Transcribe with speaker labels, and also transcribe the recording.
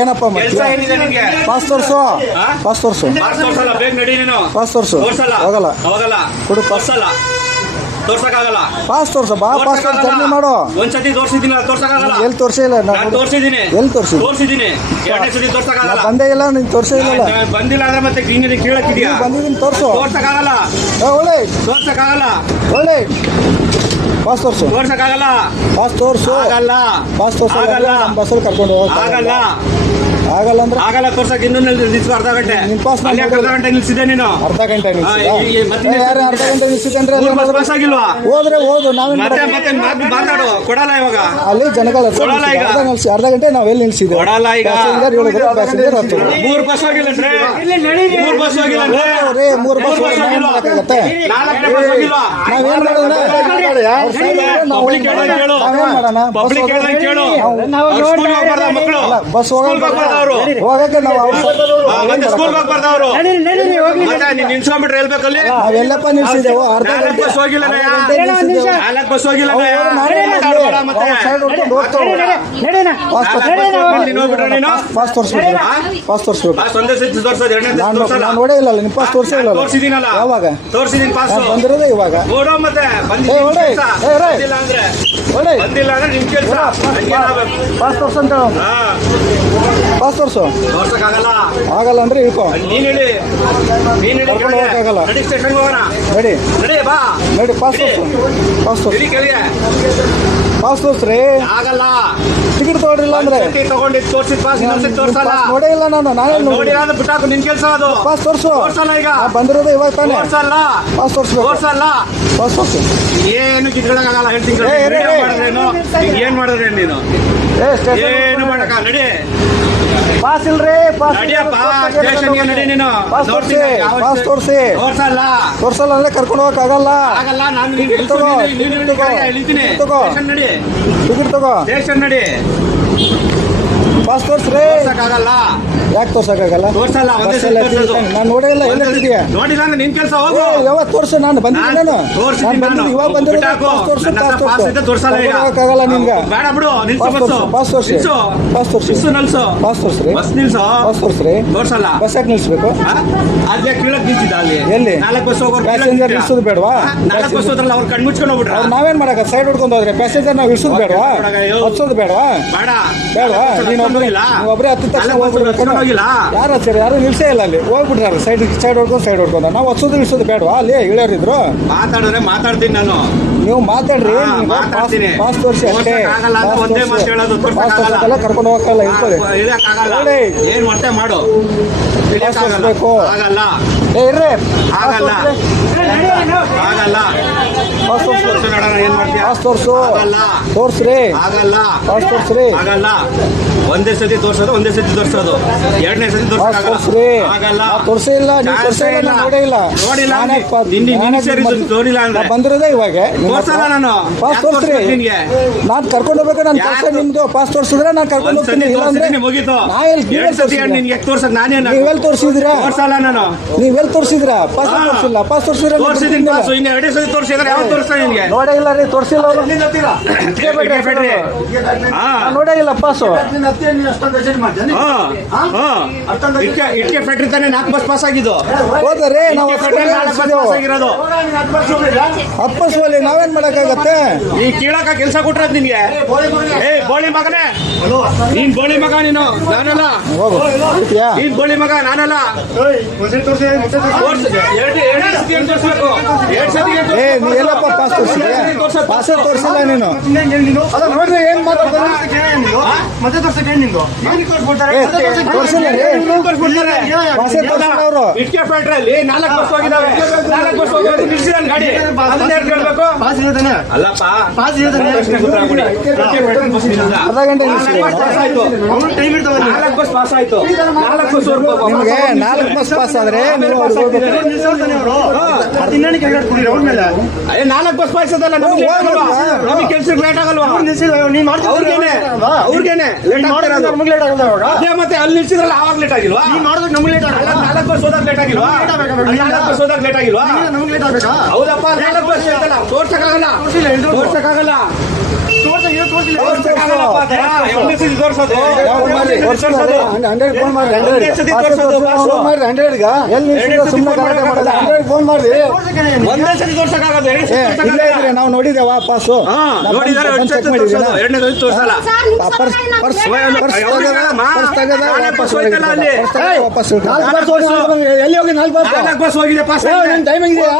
Speaker 1: ಏನಪ್ಪ ಪಾಸ್ ತೋರ್ಸು? ಪಾಸ್ ತೋರ್ಸು
Speaker 2: ಪಾಸ್
Speaker 1: ತೋರ್ಸು ಹೋಗಲ್ಲ. ಕೊಡು. ಪಾಸ್.
Speaker 2: ತೋರ್ಸಕ್ಕಾಗಲ್ಲ.
Speaker 1: ಪಾಸ್ ತೋರ್ಸು ಬಾ ಪಾಸ್ ತೋರ್ಸು ಜರ್ನಿ ಮಾಡು.
Speaker 2: ಒಂದ್ಸತಿ ತೋರ್ಸಿದ್ದೀನಿ ತೋರ್ಸಕ್ಕಾಗಲ್ಲ.
Speaker 1: ಎಲ್ಲಿ ತೋರಿಸಿಲ್ಲ ಇಲ್ಲ?
Speaker 2: ನಾನು ತೋರ್ಸಿದ್ದೀನಿ.
Speaker 1: ಎಲ್ಲಿ ತೋರ್ಸಿದ್ದಿ?
Speaker 2: ತೋರ್ಸಿದ್ದೀನಿ. ಎರಡನೇ ಸತಿ
Speaker 1: ನಾ
Speaker 2: ತೋರ್ಸಕ್ಕಾಗಲ್ಲ
Speaker 1: ಬಂದೇ ಇಲ್ಲ ನೀನು ತೋರ್ಸೇ
Speaker 2: ಬಂದಿಲ್ಲ ಅಂದ್ರೆ ಮತ್ತೆ ಹಿಂಗೆ ಕೇಳಕ್ಕಿದ್ಯಾ?
Speaker 1: ಬಂದಿದ್ದೀನಿ ತೋರ್ಸು.
Speaker 2: ತೋರ್ಸಕ್ಕಾಗಲ್ಲ.
Speaker 1: ಒಳ್ಳೆ.
Speaker 2: ತೋರ್ಸಕ್ಕಾಗಲ್ಲ.
Speaker 1: ಒಳ್ಳೆ. ಪಾಸ್ ತೋರ್ಸು
Speaker 2: ತೋರ್ಸಕ್ಕಾಗಲ್ಲ.
Speaker 1: ಪಾಸ್ ತೋರ್ಸು
Speaker 2: ಆಗಲ್ಲ.
Speaker 1: ಪಾಸ್ ತೋರ್ಸು
Speaker 2: ಆಗಲ್ಲ.
Speaker 1: ಬಸ್ಸಲ್ಲಿ ಕರ್ಕೊಂಡು ಹೋಗಕ್ಕೆ
Speaker 2: ಆಗಲ್ಲ.
Speaker 1: ಆಗಲ್ಲ ಅಂದ್ರೆ?
Speaker 2: ಆಗಲ್ಲ ತೋರ್ಸಕ್ಕೆ ಇನ್ನೂ ನಿಲ್ಸು ಅರ್ಧ ಗಂಟೆ.
Speaker 1: ನಿನ್ ಪಾಸ್
Speaker 2: ಅಲ್ಲಿ ಅರ್ಧ ಗಂಟೆ ನಿಲ್ಸಿದ್ದೆ ನೀನು.
Speaker 1: ಅರ್ಧ ಗಂಟೆ ನಿಲ್ಸಿದ ಯಾರು ಅರ್ಧ ಗಂಟೆ ನಿಲ್ಸಿದ್ರೆ
Speaker 2: ಮೂರ್ ಬಸ್ ಪಾಸ್ ಆಗಿಲ್ವಾ?
Speaker 1: ಹೋದ್ರೆ ಹೋದು ನಾವೇನ್
Speaker 2: ಮತ್ತೆ ಮತ್ತೆ ಮಾತು ಮಾತಾಡು. ಕೊಡಲ್ಲ ಇವಾಗ.
Speaker 1: ಅಲ್ಲಿ ಜನಗಳ
Speaker 2: ಕೊಡಲ್ಲ ಈಗ.
Speaker 1: ಅರ್ಧ ನಿಲ್ಸಿ ಅರ್ಧ ಗಂಟೆ ನಾವು ಎಲ್ಲಿ ನಿಲ್ಸಿದ್ವಿ
Speaker 2: ಕೊಡಲ್ಲ ಈಗ.
Speaker 1: ಪ್ಯಾಸೆಂಜರ್ ಹೇಳಿದ್ರು ಪ್ಯಾಸೆಂಜರ್ ಹತ್ತು
Speaker 2: ಮೂರ್ ಬಸ್ ಹೋಗಿಲ್ಲ ಮೂರು ಬಸ್ ಹೋಗಿಲ್ಲ
Speaker 1: ಮೂರು ಬಸ್
Speaker 2: ಮೂರ್ ಬಸ್ ಬಸ್ ಹೋಗಿಲ್ವಾ
Speaker 1: ನಾವೇನ್ ಮಾಡೋಣ ಬಸ್ ಹೋಗಕ್ಕೆ ನಾವು
Speaker 2: ನಿಲ್ಸ್ಕೊಂಡ್ಬಿಟ್ರೆ ಹೇಳ್ಬೇಕಲ್ಲಿ
Speaker 1: ನಾವೆಲ್ಲಪ್ಪ ನಿಲ್ಸಿದ್ದೇವೆ ಅರ್ಧ ಗಂಟೆ
Speaker 2: ಬಸ್ ಹೋಗಿಲ್ಲ
Speaker 1: ಗಂಟೆ
Speaker 2: ಬಸ್ ಹೋಗಿಲ್ಲ.
Speaker 1: ಪಾಸ್ ಪಾಸ್ ತೋರಿಸ್ಬೇಕು ತೋರಿಸ್ಬೇಕು ನಾನು ನೋಡೇ ಇಲ್ಲ ನಿಮ್ಮ ಪಾಸ್ ತೋರಿಸೇ ಇಲ್ಲ
Speaker 2: ತೋರ್ಸಿದೀನಲ್ಲ
Speaker 1: ಯಾವಾಗ?
Speaker 2: ತೋರ್ಸಿದೀನಿ ಪಾಸ್
Speaker 1: ಬಂದಿರೋದೇ ಇವಾಗ.
Speaker 2: ಓಡೋ ಮತ್ತೆ ಬಂದಿಲ್ಲ ಅಂದ್ರೆ? ಬಂದಿಲ್ಲ ಅಂದ್ರೆ ನಿಮ್ ಕೆಲಸ.
Speaker 1: ಪಾಸ್
Speaker 2: ತೋರ್ಸಂತ
Speaker 1: ಪಾಸ್ ತೋರ್ಸು. ಆಗಲ್ಲ ಅಂದ್ರೆ ಇಳ್ಕೊ.
Speaker 2: ನೀನ್ ಹೇಳಿ. ನೀನ್ ಹೇಳಿ
Speaker 1: ಕರ್ಕೊಂಡು ಹೋಗಕ್ಕಾಗಲ್ಲ.
Speaker 2: ನಡಿ
Speaker 1: ನಡಿ ಪಾಸ್ ತೋರ್ಸು. ಪಾಸ್ ತೋರ್ಸು. ಪಾಸ್ ತೋರ್ಸ್ರಿ.
Speaker 2: ಆಗಲ್ಲ.
Speaker 1: ಟಿಕೆಟ್ ತಗೊಂಡಿಲ್ಲ ಅಂದ್ರೆ.
Speaker 2: ಒಂದ್ಸತಿ ತಗೊಂಡಿದ್ ತೋರ್ಸಿದ್ ಪಾಸ್ ಇನ್ನೊಂದ್ಸತಿ ತೋರ್ಸಲ್ಲ.
Speaker 1: ನೋಡೇ ಇಲ್ಲ ನಾನು ನಾನೇ ನೋಡಿ
Speaker 2: ನೋಡಿಲ್ಲ ಅಂದ್ರೆ ಬಿಟ್ಟಾಕು ನಿನ್ ಕೆಲಸ ಅದು.
Speaker 1: ಪಾಸ್ ತೋರ್ಸು.
Speaker 2: ತೋರ್ಸಲ್ಲ ಈಗ.
Speaker 1: ಬಂದಿರೋದು ಇವಾಗ ತಾನೆ.
Speaker 2: ತೋರ್ಸಲ್ಲ.
Speaker 1: ಪಾಸ್ ತೋರ್ಸ್ಬೇಕು.
Speaker 2: ತೋರ್ಸಲ್ಲ.
Speaker 1: ಪಾಸ್ ತೋರ್ಸು.
Speaker 2: ಏನು ಕಿತ್ಕೊಳಕ್ಕಾಗಲ್ಲ ಹೇಳ್ತೀನಿ ಏನ್ ಮಾಡಿದ್ರೆ ನೀನು? ಏನು ಮಾಡಕ ನಡಿ
Speaker 1: ಪಾಸ್ ಇಲ್ರಿ ಪಾಸ್
Speaker 2: ನಡಿಯಪ್ಪ ಸ್ಟೇಷನ್ಗೆ ನಡಿ ನೀನು.
Speaker 1: ಪಾಸ್ ತೋರ್ಸಿ
Speaker 2: ನೋಡ್ತೀನಿ ಯಾವ
Speaker 1: ಪಾಸ್ ತೋರ್ಸಿ.
Speaker 2: ತೋರ್ಸಲ್ಲ.
Speaker 1: ತೋರ್ಸಲ್ಲ ಅಂದ್ರೆ ಕರ್ಕೊಂಡು ಹೋಗಕ್
Speaker 2: ಆಗಲ್ಲ. ನಾನು ನೀನು
Speaker 1: ಟಿಕೆಟ್ ತಗೋ, ತಗೋ,
Speaker 2: ಇಳಿತೀನಿ
Speaker 1: ತಗೋ.
Speaker 2: ಸ್ಟೇಷನ್ ನಡಿ.
Speaker 1: ಟಿಕೆಟ್ ತಗೋ.
Speaker 2: ಸ್ಟೇಷನ್ ನಡಿ.
Speaker 1: ಪಾಸ್ ತೋರ್ಸ್ರಿ.
Speaker 2: ತೋರ್ಸಕ್ಕಾಗಲ್ಲ.
Speaker 1: ಯಾಕೆ ತೋರ್ಸಕ್ಕಾಗಲ್ಲ?
Speaker 2: ತೋರ್ಸಲ್ಲ ಒಂದೇ
Speaker 1: ಬಸ್. ನಾನು ನೋಡೇ ಇಲ್ಲ ಎಲ್ಲ ಇದೆಯಾ
Speaker 2: ನೋಡಿಲ್ಲ ಅಂದ್ರೆ ನಿನ್ ಕೆಲಸ ಹೋಗು.
Speaker 1: ಯಾವಾಗ ತೋರ್ಸು? ನಾನು ಬಂದಿದ್ದೀನಿ ನಾನು ನಾನು.
Speaker 2: ತೋರ್ಸಿದ್ದೀನಿ
Speaker 1: ಬಂದಿದ್ದು. ಇವಾಗ ಪಾಸ್ ತೋರ್ಸು
Speaker 2: ಇದೆ,
Speaker 1: ತೋರ್ಸು.
Speaker 2: ತೋರ್ಸಲ್ಲ ಈಗ. ಬೇಡ ಬಿಡು ನಿಲ್ಸು
Speaker 1: ಪಾಸ್ ತೋರ್ಸು ಪಾಸ್ ತೋರ್ಸಿ.
Speaker 2: ನಿಲ್ಸು.
Speaker 1: ಪಾಸ್ ತೋರ್ಸಿ.
Speaker 2: ನಿಲ್ಸು ನಿಲ್ಸು.
Speaker 1: ಪಾಸ್ ತೋರ್ಸ್ರಿ.
Speaker 2: ಬಸ್ ನಿಲ್ಸು.
Speaker 1: ಪಾಸ್ ತೋರ್ಸ್ರಿ.
Speaker 2: ತೋರ್ಸಲ್ಲ.
Speaker 1: ಬಸ್ ಯಾಕೆ ನಿಲ್ಸ್ಬೇಕು?
Speaker 2: ಅದೇ ಅಲ್ಲಿ.
Speaker 1: ಎಲ್ಲಿ?
Speaker 2: ನಾಲ್ಕು ಬಸ್ ಹೋಗೋರು
Speaker 1: ಪ್ಯಾಸೆಂಜರ್. ಇಳಿಸೋದು ಬೇಡವಾ?
Speaker 2: ನಾಲ್ಕು ಬಸ್ ಹೋದ್ರಲ್ಲ ಅವ್ರು ಕಣ್ ಮುಚ್ಕೊಂಡು ಹೋಗ್ಬಿಟ್ರ.
Speaker 1: ಅವ್ರು ನಾವೇನ್ ಮಾಡಕ ಸೈಡ್ ಹುಡ್ಕೊಂಡು ಹೋದ್ರೆ ಪ್ಯಾಸೆಂಜರ್ ನಾವು ಇಳಿಸೋದು ಬೇಡವಾ? ಹಚ್ಚೋದು ಬೇಡವಾ?
Speaker 2: ಬೇಡ.
Speaker 1: ಬೇಡವಾ? ನೀನು ಒಬ್ಬರೇ ಹತ್ತಿದ ತಕ್ಷಣ
Speaker 2: ಹೋಗಿಲ್ಲ.
Speaker 1: ಯಾರು ಸರ್ ಯಾರು ನಿಲ್ಸೇ ಇಲ್ಲ ಅಲ್ಲಿ. ಹೋಗ್ಬಿಟ್ರೆ ಸೈಡ್ ಸೈಡ್ ಹೊಡ್ಕೊಂಡು ಸೈಡ್ ಹೊಡ್ಕೊಂಡು. ನಾವು ಹಚ್ಚೋದು ಇಳಿಸೋದು ಬೇಡವಾ? ಅಲ್ಲಿ ಇಳಿಯೋರಿದ್ರು
Speaker 2: ಮಾತಾಡಿದ್ರೆ ಮಾತಾಡ್ತೀನಿ ನಾನು.
Speaker 1: ನೀವು ಮಾತಾಡ್ರಿ ಪಾಸ್
Speaker 2: ಮಾತಾಡ್ತೀನಿ.
Speaker 1: ಪಾಸ್ ತೋರಿಸಿ ಅಷ್ಟೇ. Pass pass.
Speaker 2: ತೋರ್ಸಕ್ಕಾಗಲ್ಲ
Speaker 1: ಕರ್ಕೊಂಡು ಹೋಗಲ್ಲ ಇಳ್ಕೊಳ್ಳಿ.
Speaker 2: ಏನ್ ಮತ್ತೆ ಮಾಡು. ಇಳಿಯಕ್ಕಾಗಲ್ಲ.
Speaker 1: ತೋರ್ಸ್ಬೇಕು.
Speaker 2: ಆಗಲ್ಲ.
Speaker 1: ಏ ಇರ್ರಿ.
Speaker 2: ಆಗಲ್ಲ. ಆಗಲ್ಲ.
Speaker 1: ಪಾಸ್ ತೋರ್ಸು
Speaker 2: ತೋರ್ಸು ನೋಡೋಣ ಏನ್ ಮಾಡ್ತೀಯ?
Speaker 1: ಪಾಸ್ ತೋರ್ಸು
Speaker 2: ಆಗಲ್ಲ.
Speaker 1: ತೋರ್ಸ್ರಿ.
Speaker 2: ಆಗಲ್ಲ.
Speaker 1: ಪಾಸ್ ತೋರ್ಸ್ರಿ
Speaker 2: ಆಗಲ್ಲ. ಒಂದೇ ಸತಿ ತೋರ್ಸೋದು ಒಂದೇ ಸತಿ ತೋರಿಸೋದು. ಎರಡನೇ ಸತಿ
Speaker 1: ಪಾಸ್
Speaker 2: ಆಗಲ್ಲ.
Speaker 1: ತೋರ್ಸೇ ಇಲ್ಲ ನೀವು
Speaker 2: ಚಾನ್ಸೇ
Speaker 1: ಇಲ್ಲ ನೋಡೇ ಇಲ್ಲ.
Speaker 2: ನೋಡಿಲ್ಲ ನಿನ್ನೆ ನಿನ್ನೆ ನೋಡಿಲ್ಲ ಅಂದ್ರೆ.
Speaker 1: ಬಂದಿರೋದೇ ಇವಾಗ. ನಿಮ್ಮ
Speaker 2: ನಾನು.
Speaker 1: ಪಾಸ್ ತೋರ್ಸ್ರಿ.
Speaker 2: ನಿನ್ಗೆ?
Speaker 1: ನಾನು ಕರ್ಕೊಂಡು ಹೋಗ್ಬೇಕು ನಾನು
Speaker 2: ಯಾಕ್
Speaker 1: ನಿಮ್ದು. ಪಾಸ್ ತೋರ್ಸಿದ್ರೆ ನಾನು ಕರ್ಕೊಂಡು ಹೋಗ್ತೀನಿ. ಇಲ್ಲ ಅಂದ್ರೆ
Speaker 2: ಮುಗೀತು.
Speaker 1: ನಾ ಎಲ್ಲಿ
Speaker 2: ಎರಡ್ ಸತಿ? ನಿನ್ಗೆ ತೋರ್ಸಕ್ ನಾನೇ
Speaker 1: ನೀವೆಲ್ಲಿ ತೋರ್ಸಿದ್ರಾ
Speaker 2: ತೋರ್ಸಲ್ಲ ನಾನು.
Speaker 1: ನೀವೆಲ್ಲಿ ತೋರ್ಸಿದ್ರಾ ಪಾಸ್. ತೋರ್ಸಿಲ್ಲ. ಪಾಸ್ ತೋರ್ಸಿದ್ರೆ
Speaker 2: ತೋರ್ಸಿದ್ದೀನಿ. ಪಾಸು. ಇನ್ನು ಎರಡೇ ಸತಿ ತೋರ್ಸಿದ್ರೆ ಯಾವಾಗ ತೋರಿಸ್ತಾ ನಿನ್ಗೆ?
Speaker 1: ನೋಡೇ ಇಲ್ಲ ರೀ ತೋರ್ಸಿಲ್ಲ ಅವ್ರು. ನೋಡೇ ಇಲ್ಲ
Speaker 2: ಹಾ ನಾನ್ ಇಟ್ಕೆ ಇಟ್ಕೆ ಫ್ಯಾಕ್ಟ್ರಿ ತಾನೇ ನಾಲ್ಕು ಬಸ್ ಪಾಸ್ ಆಗಿದ್ದು.
Speaker 1: ಹೋದರೆ ನಾವು
Speaker 2: ನಾಲ್ಕು ಬಸ್ ಪಾಸ್ ಆಗಿರೋದು.
Speaker 1: ಅಪ್ಪಸ್ವಲ್ಲಿ ನಾವೇನ್ ಮಾಡಕ್ಕಾಗತ್ತೆ?
Speaker 2: ಈ ಕೀಳಕ ಕೆಲಸ ಕೊಟ್ರದ್ ನಿನ್ಗೆ. ಏ ಬೋಳಿ ಮಗನೇ. ನೀನ್ ಬೋಳಿ ಮಗ ನೀನು. ನಾನಲ್ಲ. ನೀನ್ ಬೋಳಿ ಮಗ ನಾನಲ್ಲ. ತೋರ್ಸು. ಎರಡ್- ಎರಡೇ ಸತಿ ಏನ್ ತೋರ್ಸ್ಬೇಕು? ಎರಡ್ ಸತಿ
Speaker 1: ಏ ನೀ ಎಲ್ಲಪ್ಪ ಪಾಸ್ ತೋರ್ಸಿದ್ಯಾ?
Speaker 2: ಎರಡ್
Speaker 1: ಪಾಸೇ ತೋರ್ಸಿಲ್ಲ ನೀನು? ನೋಡ್ರಿ ಏನ್ ಮಾತಾಡ್ತಾರೆ ಅವರು
Speaker 2: ಇಟ್ಕೆ ನಾಲ್ಕು ಬಸ್ ಹೋಗಿದಾವೆ ನಾಲ್ಕು ಬಸ್ ಹೋಗೋದು ನಿಲ್ಸಿದಾನೆ ಗಾಡಿ ಅದನ್ನ ಯಾರ್ ಕೇಳ್ಬೇಕು ಅಲ್ಲಪ್ಪ ಪ್ರಶ್ನೆ ಉತ್ತರ ಕೊಡಿ. ಬಸ್ ನಿಲ್ಸಿದ.
Speaker 1: ಅರ್ಧ ಗಂಟೆ ನಿಲ್ಸಿದೆ.
Speaker 2: ನಾಲ್ಕು ಬಸ್ ಪಾಸ್ ಆಯ್ತು ನಾಲ್ಕು ಬಸ್ ಪಾಸ್ ಆಯ್ತು ನಾಲ್ಕು ಬಸ್ ಹೊರ್ಬೇಕು.
Speaker 1: ನಿಮ್ಗೆ ನಾಲ್ಕು ಬಸ್ ಪಾಸ್ ಆದ್ರೆ ನೀವು.
Speaker 2: ಅಯ್ಯ ನಾಲ್ಕು ಬಸ್ ಪಾಸ್ ಅದಲ್ಲ ನಮ್ಗೆ ಲೇಟ್ ಆಗಲ್ವಾ ಅವ್ರಿಗೇನೆ ಅದೇ. ಮತ್ತೆ ಅಲ್ಲಿ ನಿಲ್ಸಿದ್ರಲ್ಲ ಆವಾಗ ಲೇಟ್ ಆಗಿಲ್ವಾ? ಅಲ್ಲ, ನಾಲ್ಕು ಬಸ್ ಹೋದಾಗ ಲೇಟ್ ಆಗಿಲ್ವಾ? ನಾಲ್ಕು ಬಸ್ ಹೋದಾಗ ಲೇಟ್ ಆಗಿಲ್ವಾ? ಹೌದಪ್ಪ ನಾಲ್ಕು ಬಸ್ ಐತಲ್ಲ ತೋರ್ಸಕ್ಕಾಗಲ್ಲ. ತೋರ್ಸಕ್ಕಾಗಲ್ಲ.
Speaker 1: ಫೋನ್ ಮಾಡಿ ಹಂಡ್ರೆಡ್ ಫೋನ್ ಮಾಡಿ ಹಂಡ್ರೆಡ್. ಫೋನ್ ಎಲ್ಲಿ ಸುಮ್ಮನೆ ಗಲಾಟೆ ಮಾಡೋದು ಹಂಡ್ರೆಡ್ ಫೋನ್ ಮಾಡಿ ಇಲ್ಲೇ ಇದ್ರೆ ನಾವು ನೋಡಿದ್ದೇವ? ಪಾಸು. ಚೆಕ್ ಪರ್ಸ್ ಪರ್ಸ್ ತೆಗೆದ ವಾಪಸ್ ಎಲ್ಲಿ ಹೋಗಿ ನಾಲ್ಕು ಬಸ್?
Speaker 2: ನಾಲ್ಕು ಬಸ್ ಹೋಗಿದೆ ಪಾಸ್
Speaker 1: ಟೈಮಿಂಗ್ ಇದೆಯಾ?